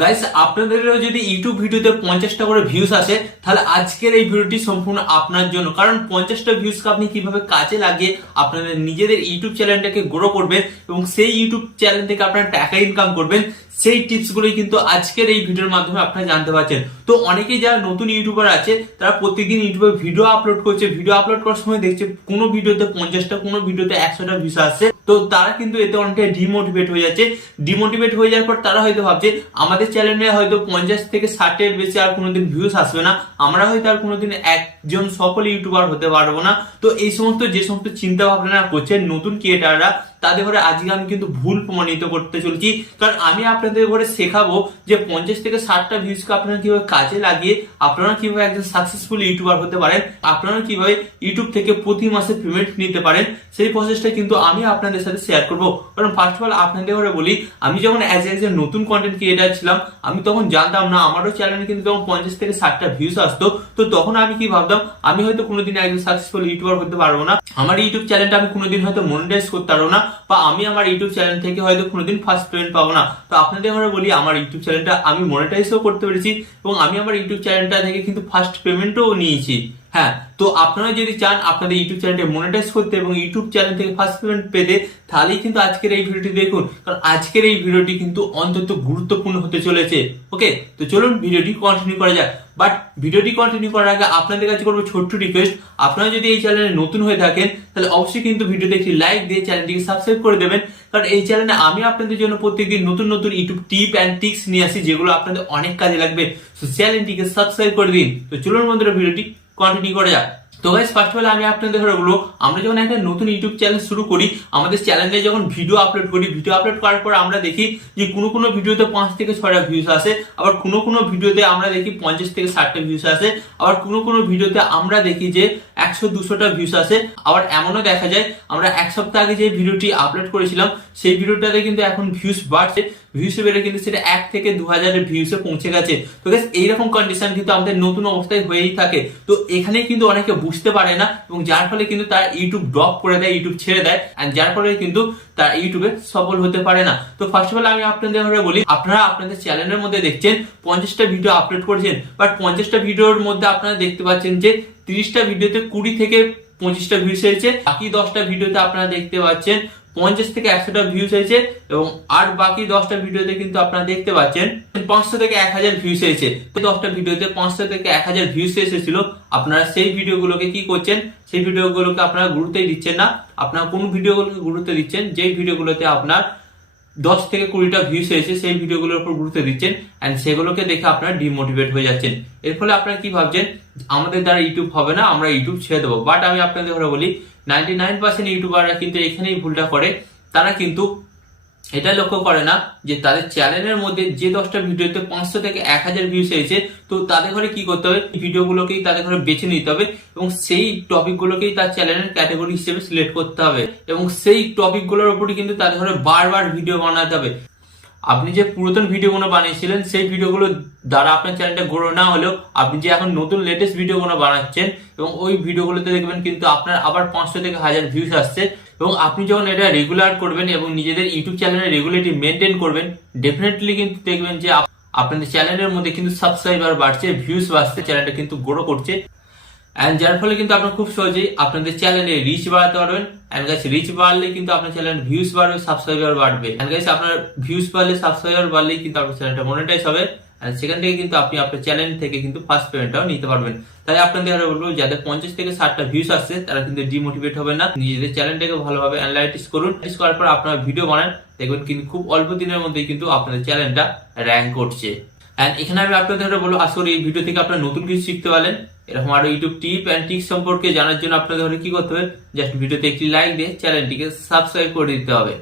Guys, আপনাদেরও যদি YouTube ভিডিওতে 50টা করে ভিউজ আসে, তাহলে আজকের এই ভিডিওটি সম্পূর্ণ আপনার জন্য। কারণ 50টা ভিউজকে আপনি কিভাবে কাজে লাগিয়ে আপনাদের নিজেদের ইউটিউব চ্যানেলটাকে গ্রো করবেন এবং সেই ইউটিউব চ্যানেল থেকে আপনারা টাকা ইনকাম করবেন, সেই টিপস গুলোই কিন্তু আজকের এই ভিডিওর মাধ্যমে আপনারা জানতে পারছেন। তো অনেকেই যারা নতুন ইউটিউবার আছে, তারা প্রত্যেকদিন ইউটিউবে ভিডিও আপলোড করছে, ভিডিও আপলোড করার সময় দেখছে কোনো ভিডিওতে 50টা, কোনো ভিডিওতে 100টা ভিউজ আসছে। তো তারা কিন্তু এতে অনেকটা ডিমোটিভেট হয়ে যাচ্ছে। ডিমোটিভেট হয়ে যাওয়ার পর তারা হয়তো ভাবছে আমাদের চ্যানেলে হয়তো 50 থেকে 60 এর বেশি আর কোনোদিন ভিউজ আসবে না, আমরা হয়তো আর কোনোদিন একজন সফল ইউটিউবার হতে পারবো না। তো এই সমস্ত যে সমস্ত চিন্তা ভাবনা করছেন নতুন ক্রিয়েটাররা, তাদের ঘরে আজকে আমি কিন্তু ভুল প্রমাণিত করতে চলছি। কারণ আমি আপনাদের ঘরে শেখাবো যে 50 থেকে 60টা ভিউজকে আপনারা কিভাবে কাজে লাগিয়ে আপনারা কিভাবে একজন সাকসেসফুল ইউটিউবার হতে পারেন, আপনারা কিভাবে ইউটিউব থেকে প্রতি মাসে পেমেন্ট নিতে পারেন, সেই প্রসেসটা কিন্তু আমি আপনাদের সাথে শেয়ার করবো। কারণ ফার্স্ট অফ অল আপনাদের ঘরে বলি, আমি যখন একজন নতুন কন্টেন্ট ক্রিয়েটার ছিলাম, আমি তখন জানতাম না, আমারও চ্যানেলে কিন্তু যখন 50 থেকে 60টা ভিউজ আসতো, তো তখন আমি কি ভাবতাম, আমি হয়তো কোনোদিন একজন সাকসেসফুল ইউটিউবার হতে পারবো না, আমার ইউটিউব চ্যানেলটা আমি কোনোদিন হয়তো মনিটাইজ করতে পারবো না, বা আমি আমার ইউটিউব চ্যানেল থেকে হয়তো কোনোদিন ফার্স্ট পেমেন্ট পাবো না। তো আপনাদের ঘরে বলি, আমার ইউটিউব চ্যানেলটা আমি মনিটাইজও করতে পেরেছি এবং আমি আমার ইউটিউব চ্যানেলটা থেকে কিন্তু ফার্স্ট পেমেন্টও নিয়েছি। হ্যাঁ, তো আপনারা যদি চান আপনাদের ইউটিউব চ্যানেলটা মনিটাইজ করতে এবং ইউটিউব চ্যানেল থেকে ফার্স্ট পেমেন্ট পেতে, তাহলেই কিন্তু আজকের এই ভিডিওটি দেখুন। কারণ আজকের এই ভিডিওটি কিন্তু অন্তত গুরুত্বপূর্ণ হতে চলেছে। ওকে, তো চলুন ভিডিওটি কন্টিনিউ করা যাক। বাট ভিডিওটি কন্টিনিউ করার আগে আপনাদের কাছে করবো ছোট্ট রিকোয়েস্ট, আপনারা যদি এই চ্যানেলে নতুন হয়ে থাকেন, তাহলে অবশ্যই কিন্তু ভিডিওতে একটি লাইক দিয়ে চ্যানেলটিকে সাবস্ক্রাইব করে দেবেন। কারণ এই চ্যানেলে আমি আপনাদের জন্য প্রত্যেকদিন নতুন নতুন ইউটিউব টিপ অ্যান্ড ট্রিক্স নিয়ে আসি, যেগুলো আপনাদের অনেক কাজে লাগবে। তো চ্যানেলটিকে সাবস্ক্রাইব করে দিন। তো চলুন বন্ধুরা, ভিডিওটি কন্টিনিউ করা যাক। তো গাইস, ফার্স্ট অফ অল আমি আপনাদের ঘরে বলবো, আমরা যখন একটা নতুন ইউটিউব চ্যানেল শুরু করি, আমাদের চ্যানেলে যখন ভিডিও আপলোড করি, ভিডিও আপলোড করার পর আমরা দেখি যে কোনো ভিডিওতে 5 থেকে 6টা ভিউজ আসে, আবার কোনো ভিডিওতে আমরা দেখি 50 থেকে 60টা ভিউজ আসে, আবার কোনো ভিডিওতে আমরা দেখি যে 100-200টা ভিউজ আসে। আবার এমনও দেখা যায় আমরা এক সপ্তাহ আগে যে ভিডিওটি আপলোড করেছিলাম, সেই ভিডিওটাতে কিন্তু এখন ভিউজ বাড়ছে, ভিউজ বেড়ে কিন্তু সেটা 1 থেকে 2000 ভিউজে পৌঁছে গেছে। তো গাইস, এইরকম কন্ডিশন কিন্তু আমাদের নতুন অবস্থায় হয়েই থাকে। তো এখানে কিন্তু অনেকে বুঝতে পারে না এবং যার ফলে কিন্তু তার ইউটিউব ড্রপ করে দেয়, ইউটিউব ছেড়ে দেয়, এন্ড যার ফলে কিন্তু তার ইউটিউবে সফল হতে পারে না। তো ফার্স্ট অফ অল আমি আপনাদের বলি, আপনারা আপনাদের চ্যানেলের মধ্যে দেখছেন 50টা ভিডিও আপলোড করেছেন, বাট 50টা ভিডিওর মধ্যে আপনারা দেখতে পাচ্ছেন যে 30টা ভিডিওতে 20 থেকে 25টা ভিউজ হয়েছে, বাকি 10টা ভিডিওতে আপনারা দেখতে পাচ্ছেন 50 থেকে 100টা ভিউজ হয়েছে, এবং আর বাকি 10টা ভিডিওতে কিন্তু আপনারা দেখতে পাচ্ছেন 500 থেকে 1000 ভিউজ হয়েছে। 10টা ভিডিওতে 500 থেকে 1000 ভিউজ এসেছিল। আপনারা সেই ভিডিওগুলোকে কি করছেন, সেই ভিডিওগুলোকে আপনারা গুরুত্বই দিচ্ছেন না। আপনারা কোন ভিডিওগুলোকে গুরুত্ব দিচ্ছেন, যেই ভিডিওগুলোতে আপনার 10 থেকে 20টা ভিউজ এসেছে, সেই ভিডিওগুলোর উপর গুরুত্ব দিচ্ছেন, এন্ড সেগুলোকে দেখে আপনারা ডিমোটিভেট হয়ে যাচ্ছেন। এর ফলে আপনারা কি ভাবছেন, আমাদের দ্বারা ইউটিউব হবে না, আমরা ইউটিউব ছেড়ে দেবো। বাট আমি আপনাদের ঘরে বলি, 99% ইউটিউবাররা কিন্তু এখানেই ভুলটা করে। তারা কিন্তু এটা লক্ষ্য করে না যে তাদের চ্যানেলের মধ্যে যে 10টা ভিডিওতে 500 থেকে 1000 ভিউজ এসেছে, তো তাদের ঘরে কি করতে হবে, ভিডিওগুলোকেই তাদের ঘরে বেছে নিতে হবে এবং সেই টপিকগুলোকেই তার চ্যানেলের ক্যাটাগরি হিসেবে সিলেক্ট করতে হবে এবং সেই টপিকগুলোর উপরই কিন্তু তাদের ঘরে বারবার ভিডিও বানাতে হবে। আপনি যে পুরাতন ভিডিওগুলো বানিয়েছিলেন, সেই ভিডিওগুলো দ্বারা আপনার চ্যানেলটা গ্রো না হলেও আপনি যে এখন নতুন লেটেস্ট ভিডিওগুলো বানাচ্ছেন এবং ওই ভিডিওগুলোতে দেখবেন কিন্তু আপনার আবার 500 থেকে 1000 ভিউজ আসছে। এবং আপনি যখন এটা রেগুলার করবেন এবং নিজেদের ইউটিউব চ্যানেলের রেগুলারিটি মেনটেন করবেন, ডেফিনেটলি কিন্তু দেখবেন যে আপনাদের চ্যানেলের মধ্যে কিন্তু সাবস্ক্রাইবার বাড়ছে, ভিউজ বাড়ছে, চ্যানেলটা কিন্তু গ্রো করছে, এন্ড যার ফলে কিন্তু আপনারা খুব সহজেই আপনাদের চ্যানেলে রিচ বাড়াতে পারবেন। এন্ড গাইস, রিচ বাড়লে কিন্তু আপনার চ্যানেলের ভিউজ বাড়বে, সাবস্ক্রাইবার বাড়বে। এন্ড গাইস, আপনার ভিউজ বাড়লে, সাবস্ক্রাইবার বাড়লেই কিন্তু আপনার চ্যানেলটা মনিটাইজ হবে, এন্ড সেখান থেকে কিন্তু আপনি আপনার চ্যানেল থেকে কিন্তু ফার্স্ট পেমেন্টটাও নিতে পারবেন। তাই আপনাদের বলবো, যাদের 50 থেকে 60টা ভিউজ আসছে, তারা কিন্তু ডিমোটিভেট হবে না, নিজেদের চ্যানেলটাকে ভালোভাবে অ্যানালাইসিস করুন। অ্যানালাইসিস করার পর আপনারা ভিডিও বানান, দেখবেন কিন্তু খুব অল্প দিনের মধ্যেই কিন্তু আপনাদের চ্যানেলটা র‍্যাঙ্ক করছে। এন্ড এখানে আমি আপনাদের বলবো, আশা করি এই ভিডিও থেকে আপনারা নতুন কিছু শিখতে পারলেন। এরকম আরো ইউটিউব টিপ এন্ড ট্রিক্স সম্পর্কে জানার জন্য আপনাদের কি করতে হবে, জাস্ট ভিডিওতে একটি লাইক দিয়ে চ্যানেলটিকে সাবস্ক্রাইব করে দিতে হবে।